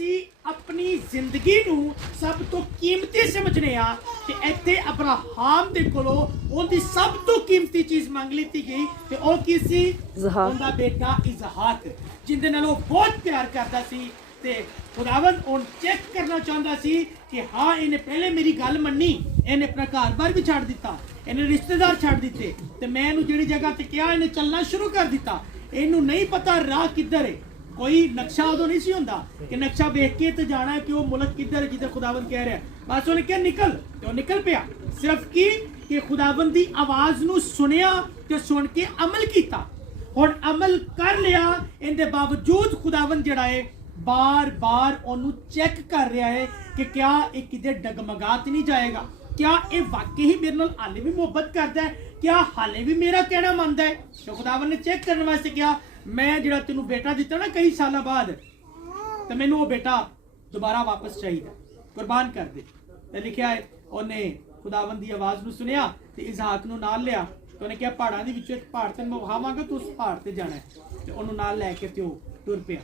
ਅਸੀਂ ਆਪਣੀ ਜ਼ਿੰਦਗੀ ਨੂੰ ਸਭ ਤੋਂ ਕੀਮਤੀ ਸਮਝਨੇ ਆ ਤੇ ਇੱਥੇ ਅਬਰਾਹਾਮ ਦੇ ਕੋਲੋਂ ਉਹਦੀ ਸਭ ਤੋਂ ਕੀਮਤੀ ਚੀਜ਼ ਮੰਗ ਲਈ ਗਈ ਤੇ ਉਹ ਕੀ ਸੀ? ਉਹਦਾ ਬੇਟਾ ਇਜ਼ਹਾਕ, ਜਿੰਦੇ ਨਾਲ ਉਹ ਬਹੁਤ ਪਿਆਰ ਕਰਦਾ ਸੀ। ਤੇ ਖੁਦਾਵੰਦ ਉਹ ਚੈੱਕ ਕਰਨਾ ਚਾਹੁੰਦਾ ਸੀ ਕਿ ਹਾਂ ਇਹਨੇ ਪਹਿਲੇ ਮੇਰੀ ਗੱਲ ਮੰਨੀ, ਇਹਨੇ ਆਪਣਾ ਘਰ-ਬਾਰ ਵੀ ਛੱਡ ਦਿੱਤਾ, ਇਹਨੇ ਰਿਸ਼ਤੇਦਾਰ ਛੱਡ ਦਿੱਤੇ ਤੇ ਮੈਂ ਇਹਨੂੰ ਜਿਹੜੀ ਜਗ੍ਹਾ ਤੇ ਕਿਹਾ ਇਹਨੇ ਚੱਲਣਾ ਸ਼ੁਰੂ ਕਰ ਦਿੱਤਾ। ਇਹਨੂੰ ਨਹੀਂ ਪਤਾ ਰਾਹ ਕਿੱਧਰ ਹੈ, ਕੋਈ ਨਕਸ਼ਾ ਉਦੋਂ ਨਹੀਂ ਸੀ ਹੁੰਦਾ ਕਿ ਨਕਸ਼ਾ ਵੇਖ ਕੇ ਤੇ ਜਾਣਾ ਕਿ ਉਹ ਮੁਲਕ ਕਿੱਧਰ ਹੈ ਜਿੱਥੇ ਖੁਦਾਵੰਦ ਕਹਿ ਰਿਹਾ। ਬਸ ਉਹਨੇ ਕਿਹਾ ਨਿਕਲ, ਤੇ ਉਹ ਨਿਕਲ ਪਿਆ। ਸਿਰਫ ਕੀ ਕਿ ਖੁਦਾਵੰਦ ਦੀ ਆਵਾਜ਼ ਨੂੰ ਸੁਣਿਆ ਤੇ ਸੁਣ ਕੇ ਅਮਲ ਕੀਤਾ। ਹੁਣ ਅਮਲ ਕਰ ਲਿਆ, ਇਹਦੇ ਬਾਵਜੂਦ ਖੁਦਾਵੰਦ ਜਿਹੜਾ ਹੈ ਬਾਰ-ਬਾਰ ਉਹਨੂੰ ਚੈੱਕ ਕਰ ਰਿਹਾ ਹੈ ਕਿ ਕਿਆ ਇਹ ਕਿਤੇ ਡਗਮਗਾ ਤੇ ਨਹੀਂ ਜਾਏਗਾ, ਕਿਆ ਇਹ ਵਾਕਈ ਹੀ ਮੇਰੇ ਨਾਲ ਹਾਲੇ ਵੀ ਮੁਹੱਬਤ ਕਰਦਾ ਹੈ, ਕਿਆ ਹਾਲੇ ਵੀ ਮੇਰਾ ਕਹਿਣਾ ਮੰਨਦਾ ਹੈ। ਤੇ ਖੁਦਾਵੰਦ ਨੇ ਚੈੱਕ ਕਰਨ ਵਾਸਤੇ ਕਿਹਾ ਮੈਂ ਜਿਹੜਾ ਤੈਨੂੰ ਬੇਟਾ ਦਿੱਤਾ ਨਾ ਕਈ ਸਾਲਾਂ ਬਾਅਦ, ਤੇ ਮੈਨੂੰ ਉਹ ਬੇਟਾ ਦੁਬਾਰਾ ਵਾਪਸ ਚਾਹੀਦਾ, ਕੁਰਬਾਨ ਕਰ ਦੇ। ਤੇ ਲਿਖਿਆ ਹੈ ਉਹਨੇ ਖੁਦਾਵੰਦ ਦੀ ਆਵਾਜ਼ ਨੂੰ ਸੁਣਿਆ ਤੇ ਇਜ਼ਹਾਕ ਨੂੰ ਨਾਲ ਲਿਆ ਤੇ ਉਹਨੇ ਕਿਹਾ ਪਹਾੜਾਂ ਦੇ ਵਿੱਚੋਂ ਇੱਕ ਪਹਾੜ ਤੇ ਮੈਂ ਵਹਾਵਾਂਗਾ, ਤੂੰ ਉਸ ਪਹਾੜ ਤੇ ਜਾਣਾ ਹੈ। ਤੇ ਉਹਨੂੰ ਨਾਲ ਲੈ ਕੇ ਤੇ ਉਹ ਟੁਰ ਪਿਆ।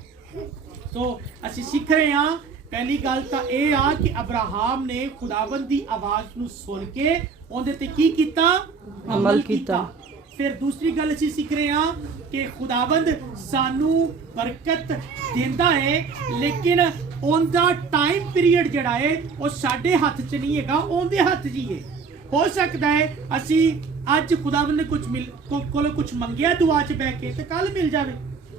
ਸੋ ਅਸੀਂ ਸਿੱਖ ਰਹੇ ਹਾਂ ਪਹਿਲੀ ਗੱਲ ਤਾਂ ਇਹ ਆ ਕਿ ਅਬਰਾਹਾਮ ਨੇ ਖੁਦਾਵੰਦ ਦੀ ਆਵਾਜ਼ ਨੂੰ ਸੁਣ ਕੇ ਉਹਦੇ ਤੇ ਕੀ ਕੀਤਾ? ਅਮਲ ਕੀਤਾ। ਫਿਰ ਦੂਸਰੀ ਗੱਲ ਅਸੀਂ ਸਿੱਖ ਰਹੇ ਹਾਂ ਕਿ ਖੁਦਾਵੰਦ ਸਾਨੂੰ ਬਰਕਤ ਦਿੰਦਾ ਹੈ, ਲੇਕਿਨ ਉਹਦਾ ਟਾਈਮ ਪੀਰੀਅਡ ਜਿਹੜਾ ਹੈ ਉਹ ਸਾਡੇ ਹੱਥ 'ਚ ਨਹੀਂ ਹੈਗਾ, ਉਹਦੇ ਹੱਥ 'ਚ ਹੀ ਹੈ। ਹੋ ਸਕਦਾ ਹੈ ਅਸੀਂ ਅੱਜ ਖੁਦਾਵੰਦ ਨੇ ਕੋਲੋਂ ਕੁਝ ਮੰਗਿਆ ਦੁਆ 'ਚ ਬਹਿ ਕੇ ਤੇ ਕੱਲ ਮਿਲ ਜਾਵੇ,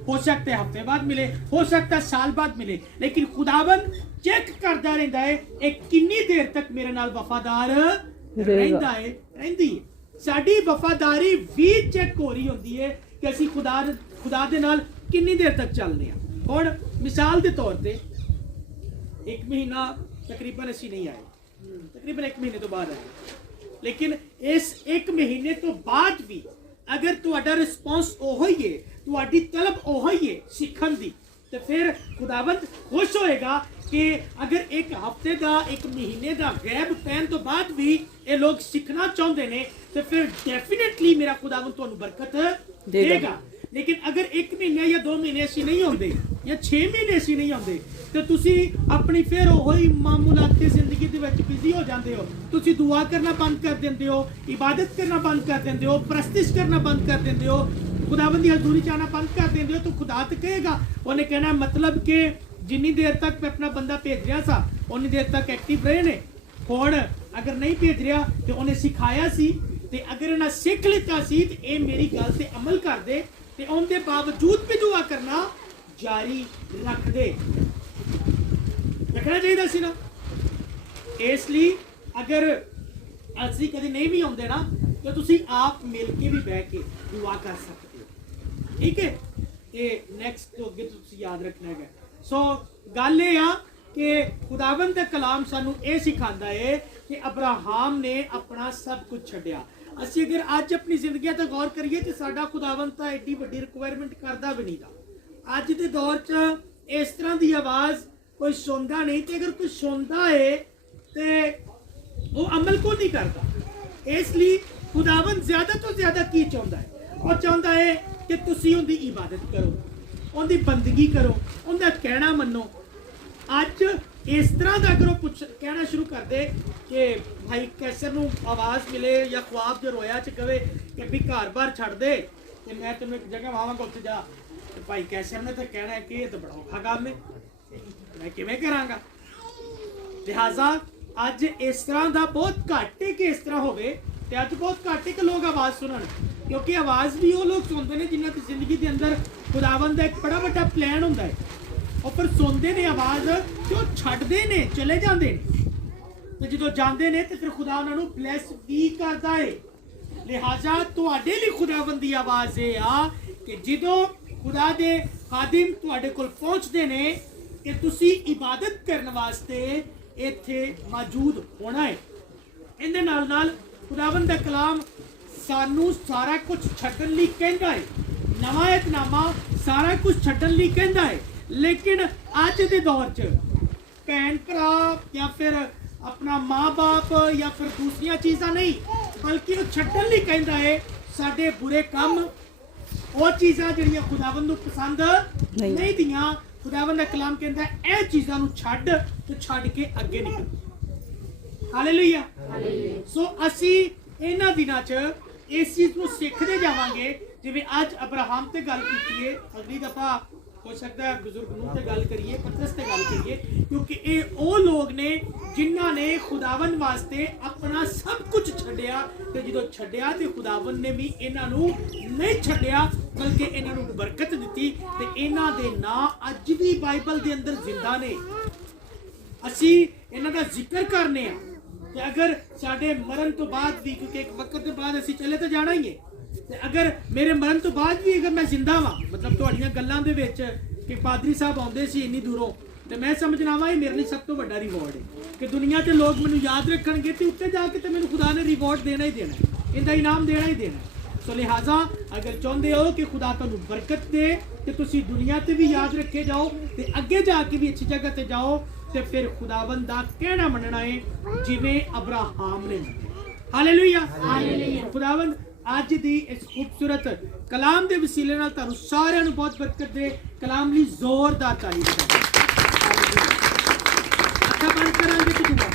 हो सकता है हफ्ते बाद मिले, हो सकता है साल बाद मिले, लेकिन खुदावन चेक करता रहता है एक कितनी देर तक मेरे नाल वफादार रहता है, रहती है। साडी वफादारी भी चेक हो रही होती है कि असी खुदा दे नाल कितनी देर तक चलने हैं। हुण मिसाल के तौर पे एक महीना तकरीबन असी नहीं आए, तकरीबन एक महीने तो बाद आए, लेकिन इस एक महीने तो बाद भी अगर तुहाडा रिस्पॉन्स ओही है, तुहाडी तलब ओही है सीखण दी, तो फिर खुदावंद खुश होएगा कि अगर एक हफ्ते का एक महीने का गैप पैन तो बाद भी ये लोग सीखना चाहते हैं तो फिर डेफिनेटली मेरा खुदावंद तुहानू बरकत देगा। लेकिन अगर एक महीने या 2 महीने ऐसी नहीं होंगे या 6 महीने ऐसी नहीं होंगे तो तुसी अपनी फिर वही मामूलात की जिंदगी दे विच बिजी हो जाते हो, तुसी दुआ करना बंद कर देंदे हो, इबादत करना बंद कर देंदे हो, परस्तिश करना बंद कर देंदे हो, खुदावंद दी हजूरी च आना बंद कर देंदे हो। तो खुदा तो कहेगा, उन्हें कहना मतलब कि जिन्नी देर तक मैं अपना बंदा भेज रहा था उन्नी देर तक एक्टिव रहे ने, हुण अगर नहीं भेज रहा तो उन्हें सिखाया सी ते अगर इन्हें सीख लिता सी ते ये मेरी गल ते अमल कर दे ते उनके बावजूद भी दुआ करना जारी रख दे, रखना चाहिए सी ना। इसलिए अगर असी कभी नहीं भी आते ना तो तुसी आप मिल के भी बह के दुआ कर सकते हो, ठीक है। ये नेक्स्ट तो अगे तुसी याद रखना है। सो गल ये आ कि खुदावंद दा कलाम सानू ये सिखांदा है कि अब्राहम ने अपना सब कुछ छड्डिया। ਅਸੀਂ अगर अज अपनी जिंदगी ਤੇ गौर करिए तो साडा खुदावंद ਤਾਂ एडी ਵੱਡੀ रिक्वायरमेंट करता भी नहीं था। अज के दौर च इस तरह की आवाज़ कोई सुनता नहीं, तो अगर कोई सुनता है तो वो अमल को नहीं करता। इसलिए खुदावंद ज़्यादा तो ज़्यादा की चाहता है, और चाहता है कि तुसी उनकी इबादत करो, उनकी बंदगी करो, उनका कहना मनो। अज इस तरह का अगर वो कहना शुरू कर दे कि भाई कैसर नूं आवाज़ मिले या ख्वाब जो रोया च कहे कि भी घर बार छड़ दे तो मैं तेन एक जगह वावांगा उत्थे जा, तो भाई कैसर ने तो कहना है कि ये तो बड़ा औखा काम है, मैं किवें करांगा। लिहाजा अज इस तरह का बहुत घट है कि इस तरह होवे, ते अज बहुत घट है कि लोग आवाज़ सुनन, क्योंकि आवाज़ भी वो लोग सुनते हैं जिन्हां दी जिंदगी के अंदर खुदावंद दा एक बड़ा वड्डा प्लान हुंदा है, और फिर सुनते ने आवाज़ तो छड्डदे ने चले जाते हैं, तो जो जाते हैं तो फिर खुदा उन्होंने ब्लैस भी करता है। लिहाजा तुहाडे लई खुदावंद दी आवाज़ ये आ कि जदों खुदा दे खादिम तुहाडे कोल पहुंचते ने कि तुसी इबादत करने वास्ते इत्थे मौजूद होना है। इहदे नाल नाल खुदावंद दा कलाम सानू सारा कुछ छड्डण लई कहंदा है, नवां इतनामा सारा कुछ छड्डण लई कहंदा है, लेकिन अज के दौर च भैन भरा या फिर अपना माँ बाप या फिर दूसरिया चीज़ा नहीं, बल्कि वो छड्डण लई कहंदा है साडे बुरे काम, वो चीज़ा जिहड़ियां खुदावंद नूं पसंद नहीं दियां, खुदावन दा कलाम कहता है ए चीज़ां नूं छड्ड ते छड्ड के अगे निकल। हालेलुया। सो असी इन्हां दिनां च इस चीज़ नूं सिੱਖਦੇ जावांगे। जिवें अज अब्राहम ते गल कीती है, अगली दफा हो सकता है बुजुर्ग नूं ते गल करिए, पतरस ते गल करिए, क्योंकि ये वो लोग ने जिन्हां ने खुदावन वास्ते अपना सब कुछ छड्डिया ते जदों छड्डिया ते खुदावन ने भी इन्हां नूं नहीं छड्डिया बल्कि इन्हां नूं बरकत दित्ती ते इन्हां दे नां अज भी बाइबल दे अंदर जिंदा ने। असी इन्हां दा जिक्र करने आ ते अगर साडे मरण तो बाद भी, क्योंकि एक वक्त के बाद असी चले तो जाना ही है, ते अगर मेरे मरण तो बाद भी अगर मैं जिंदा वा, मतलब तुहाड़ियां गल्लां दे विच कि पादरी साहब आउंदे सी इन्नी दूरों, ते मैं समझना वा मेरे लिए सब तो बड़ा रिवॉर्ड है कि दुनिया ते लोग मैनूं याद रखणगे ते उत्ते जाके ते मैनूं खुदा ने रिवॉर्ड देना ही देना है, इनका इनाम देना ही देना है। सो लिहाजा अगर चाहुंदे हो कि खुदा तुहानूं बरकत दे ते तुसीं दुनिया ते भी याद रखे जाओ ते अगे जाके भी अच्छी जगह ते जाओ, ते फिर खुदावन दा कहना मनना है जिवें अब्राहम ने। हालेलुया। खुदावन अज दी इस खूबसूरत कलाम दे वसीले नाल तुहानूं सारिआं नूं बहुत बरकत दे। कलाम लई जोरदार ताली बजाओ। अखां बंद करांगे ते दुआ